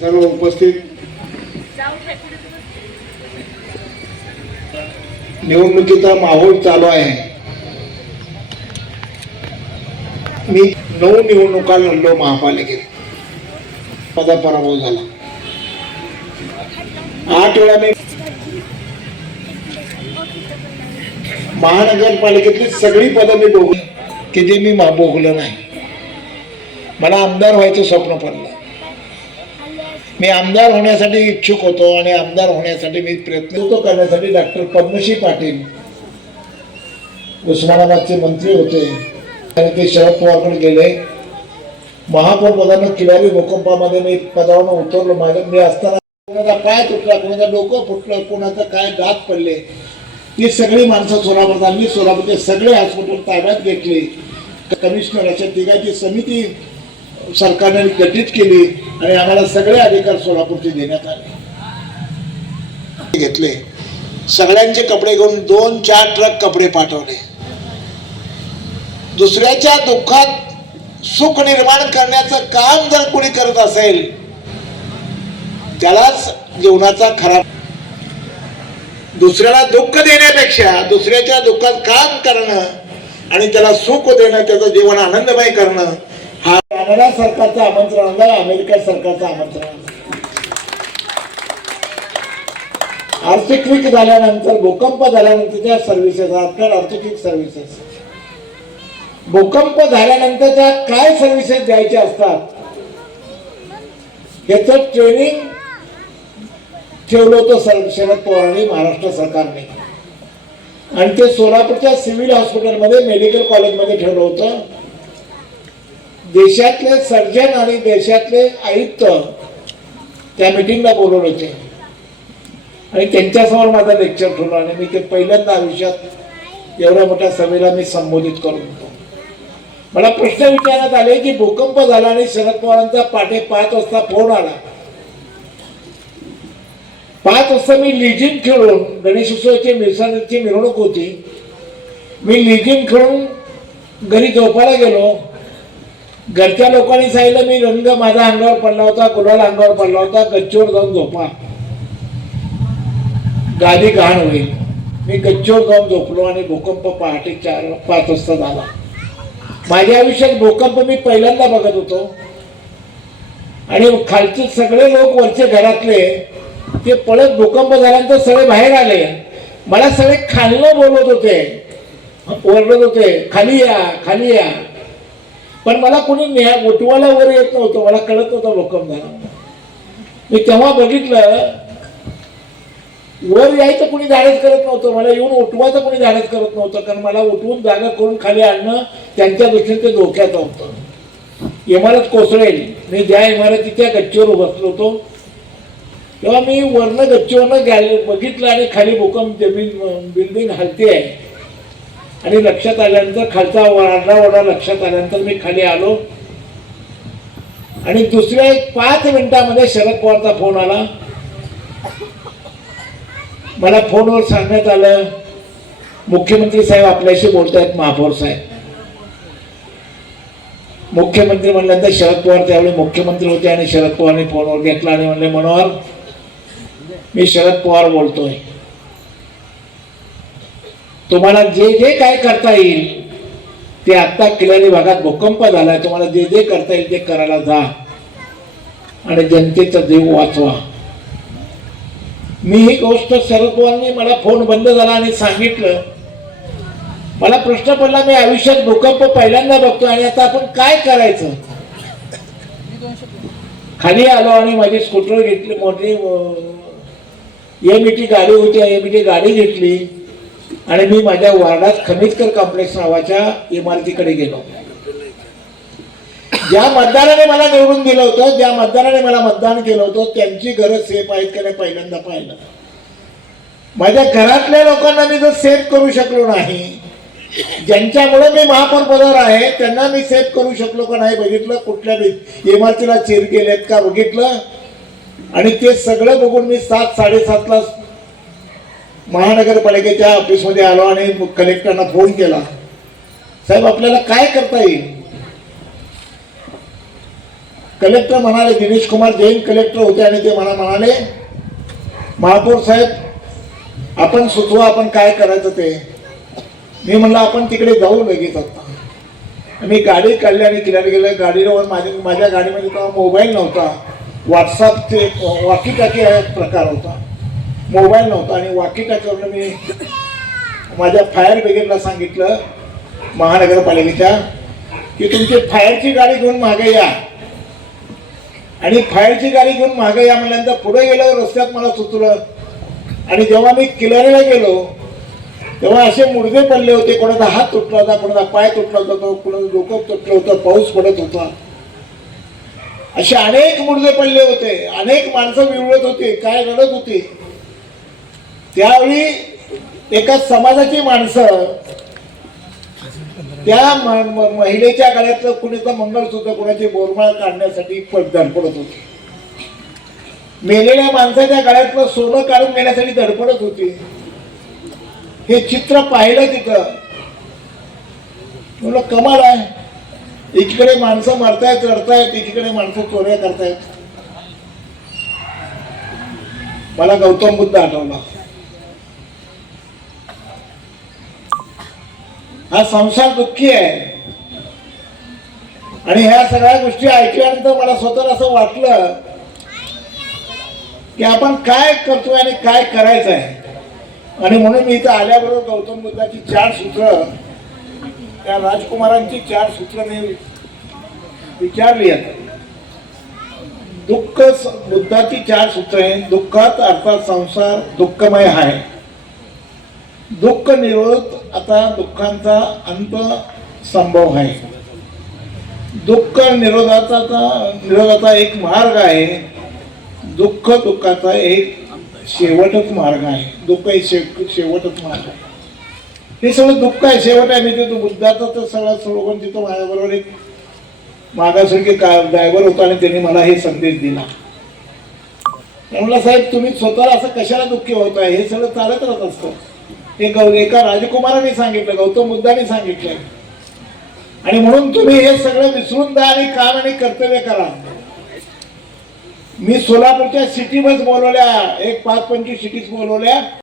सर्व उपस्थित निवडणुकीचा माहोल चालू आहे। मी 9 निवडणुका लढलो महापालिकेत, माझा पराभव झाला। 8 वेळा मी महानगरपालिकेतली सगळी पदं मी भोगली की जे मी भोगलं नाही। मला आमदार व्हायचं स्वप्न पडलं। मी आमदार होण्यासाठी इच्छुक होतो आणि आमदार होण्यासाठी मी प्रयत्न करण्यासाठी डॉक्टर पद्मश्री पाटील उस्मानाबादचे मंत्री होते आणि ते शरद पवारकडे गेले। महापौर पदानं किल्लारी भूकंपामध्ये मी पदावरून उतरलो। माझ्या मी असताना कोणाचा पाय तुटला, कोणाचं डोकं फुटलं, कोणाचं काय गाठ पडले, ती सगळी माणसं सोलापूर आणली। सोलापूरचे सगळे हॉस्पिटल ताब्यात घेतले। कमिशनर अशा तिघांची समिती सरकारने गठीत केली आणि आम्हाला सगळे अधिकार सोलापूरचे देण्यात आले। घेतले सगळ्यांचे कपडे घेऊन 2-4 ट्रक कपडे पाठवले। दुसऱ्याच्या दुःखात सुख निर्माण करण्याचं काम जर कोणी करत असेल त्यालाच जीवनाचा खरा। दुसऱ्याला दुःख देण्यापेक्षा दुसऱ्याच्या दुःखात काम करणं आणि त्याला सुख देणं, त्याचं जीवन आनंदमय करणं, हा कॅनडा सरकारचं आमंत्रण आलं, अमेरिका सरकारचं आमंत्रण आलं। आर्थिक झाल्यानंतर, भूकंप झाल्यानंतरच्या सर्व्हिसेस, आफ्टर आर्थिक सर्व्हिसेस, भूकंप झाल्यानंतरच्या काय सर्व्हिसेस द्यायचे असतात याचं ट्रेनिंग ठेवलं होतं शरद पवारांनी, महाराष्ट्र सरकारने, आणि ते सोलापूरच्या सिव्हिल हॉस्पिटलमध्ये, मेडिकल कॉलेजमध्ये ठेवलं होतं। देशातले सर्जन आणि देशातले आयुक्त त्या मीटिंगला बोलवले होते आणि त्यांच्यासमोर माझा लेक्चर ठेवलं आणि मी ते पहिल्यांदा आयुष्यात एवढ्या मोठ्या सभेला मी संबोधित करत होतो। मला प्रश्न विचारण्यात आले की भूकंप झाला आणि शरद पवारांचा पहाटे 5 वाजता फोन आला। 5 वाजता मी लिजिंग खेळून, गणेशोत्सवाची मिरवणूक होती, मी लिजिंग खेळून घरी झोपायला गेलो। घरच्या लोकांनी सांगितलं मी रंग माझा अंगावर पडला होता, गुलाल अंगावर पडला होता, गच्चीवर जाऊन झोपा, गादी घाण होईल। मी गच्चीवर जाऊन झोपलो आणि भूकंप पहाटे 4-5 वाजता झाला। माझ्या आयुष्यात भूकंप मी पहिल्यांदा बघत होतो आणि खालचे सगळे लोक, वरचे घरातले, ते पळत भूकंप झाल्यानंतर सगळे बाहेर आले। मला सगळे खालनं बोलत होते, ओरडत होते, खाली या, खाली या, पण मला कोणी उठवायला वर येत नव्हतं। मला कळत नव्हतं भूकंप झाला। मी तेव्हा बघितलं वर यायचं कोणी धाडस करत नव्हतं, मला येऊन उठवायचं कोणी धाडस करत नव्हतं, कारण मला उठवून जागा करून खाली आणणं त्यांच्या दृष्टीने ते धोक्याचं होतं। इमारत कोसळेल। मी ज्या इमारतीच्या गच्चीवर बसलो होतो तेव्हा मी वरनं गच्चीवरनं बघितलं आणि खाली भूकंप, जमीन, बिल्डिंग हलते आहे आणि लक्षात आल्यानंतर, खालचा वारडा लक्षात आल्यानंतर मी खाली आलो आणि दुसऱ्या 5 मिनिटामध्ये शरद पवारचा फोन आला। मला फोनवर सांगण्यात आलं मुख्यमंत्री साहेब आपल्याशी बोलतायत, महापौर साहेब। मुख्यमंत्री म्हणल्यानंतर शरद पवार त्यावेळी मुख्यमंत्री होते आणि शरद पवारने फोनवर घेतला आणि म्हणले मनोहर मी शरद पवार बोलतोय, तुम्हाला जे जे काय करता येईल ते आता किल्लारी भागात भूकंप झालाय, तुम्हाला जे जे करता येईल ते करायला जा आणि जनतेचा जीव वाचवा। मी ही गोष्ट शरद पवारांनी मला फोन बंद झाला आणि सांगितलं। मला प्रश्न पडला मी आयुष्यात भूकंप पहिल्यांदा बघतो आणि आता आपण काय करायचं। खाली आलो आणि माझी स्कूटर घेतली, मोठी एमईटी गाडी होती, एमईटी गाडी घेतली आणि मी माझ्या वार्डात खमितकर कॉम्प्लेक्स नावाच्या इमारतीकडे गेलो। ज्या मतदाराने मला निवडून दिलं होतं, ज्या मतदाराने मला मतदान केलं होतं, त्यांची घरं सेफ आहेत का नाही पहिल्यांदा पाहिलं। माझ्या घरातल्या लोकांना मी जर सेफ करू शकलो नाही, ज्यांच्यामुळे मी महापौर पदावर आहे त्यांना मी सेफ करू शकलो का नाही बघितलं। कुठल्या इमारतीला चिर गेलेत का बघितलं आणि ते सगळं बघून मी 7-7:30ला महानगरपालिकेच्या ऑफिसमध्ये आलो आणि कलेक्टरना फोन केला, साहेब आपल्याला काय करता येईल। कलेक्टर म्हणाले, दिनेश कुमार जैन कलेक्टर होते आणि ते मला म्हणाले, महापौर साहेब आपण सुचवा आपण काय करायचं ते. मी म्हणलं आपण तिकडे जाऊ लगेच आता. मी गाडी काढली आणि किनार गेलं. गाडीवर माझ्या गाडीमध्ये तेव्हा मोबाईल नव्हता, व्हॉट्सअपचे वॉकी टाकी हा प्रकार होता, मोबाईल नव्हता. आणि वॉकी टाकीवरून मी माझ्या फायर ब्रिगेडला सांगितलं महानगरपालिकेच्या की तुमची फायरची गाडी घेऊन मागे या. आणि फायरची गाडी घेऊन मागे या म्हणल्यानंतर पुढे गेल्यावर रस्त्यात मला सुचलं. आणि जेव्हा मी किनारीला गेलो तेव्हा असे मुडदे पडले होते, कोणाचा हात तुटला होता, कोणाचा पाय तुटला होता, कोणाचं डोकं तुटलं होतं, पाऊस पडत होता. असे अनेक मुडदे पडले होते, अनेक माणसं विवळत होती, काय रडत होती. त्यावेळी एका समाजाची माणसं त्या महिलेच्या गळ्यातलं कुणाचं मंगळसूत्र, कुणाची बोरमाळ काढण्यासाठी धडपडत होती. मेलेल्या माणसाच्या गळ्यातलं सोनं काढून घेण्यासाठी धडपडत होती. हे चित्र पाहिलं तिथं, म्हणलं कमाल आहे. एकीकडे माणसं मरतायत, रडतायत, एकीकडे माणसं चोऱ्या करतायत. मला गौतम बुद्ध आठवला. हा संसार दुःखी आहे. आणि ह्या सगळ्या गोष्टी ऐकल्यानंतर मला स्वतःला असं वाटलं की आपण काय करतोय आणि काय करायचं आहे. आणि म्हणून मी इथं आल्याबरोबर गौतम बुद्धाची 4 सूत्र, त्या राजकुमारांची 4 सूत्र मी विचारली आहेत. दुःख बुद्धाची 4 सूत्र आहे. दुःखात अर्थात संसार दुःखमय आहे. दुःख निरोध आता दुःखांचा अंत संभव आहे. दुःख निरोधाचा एक मार्ग आहे. दुःख दुःखाचा एक शेवटच मार्ग आहे. दुःख हे शेवटच मार्ग आहे. हे सगळं दुःख आहे, शेवट आहे. मी तिथं बुद्धाचा तर सगळा स्लोगन तिथं माझ्याबरोबर एक मागासारखे ड्रायव्हर होता आणि त्यांनी मला हे संदेश दिला. म्हणलं साहेब तुम्ही स्वतःला असं कशाला दुःखी होत आहे, हे सगळं चालत राहत असतं. हे एका राजकुमाराने सांगितलं, गौतम बुद्धाने सांगितलं. आणि म्हणून तुम्ही हे सगळं विसरून द्या आणि काम आणि कर्तव्य करा. मी सोलापूरच्या सिटी बस बोलवल्या, एक 5-25 सिटीज बोलवल्या.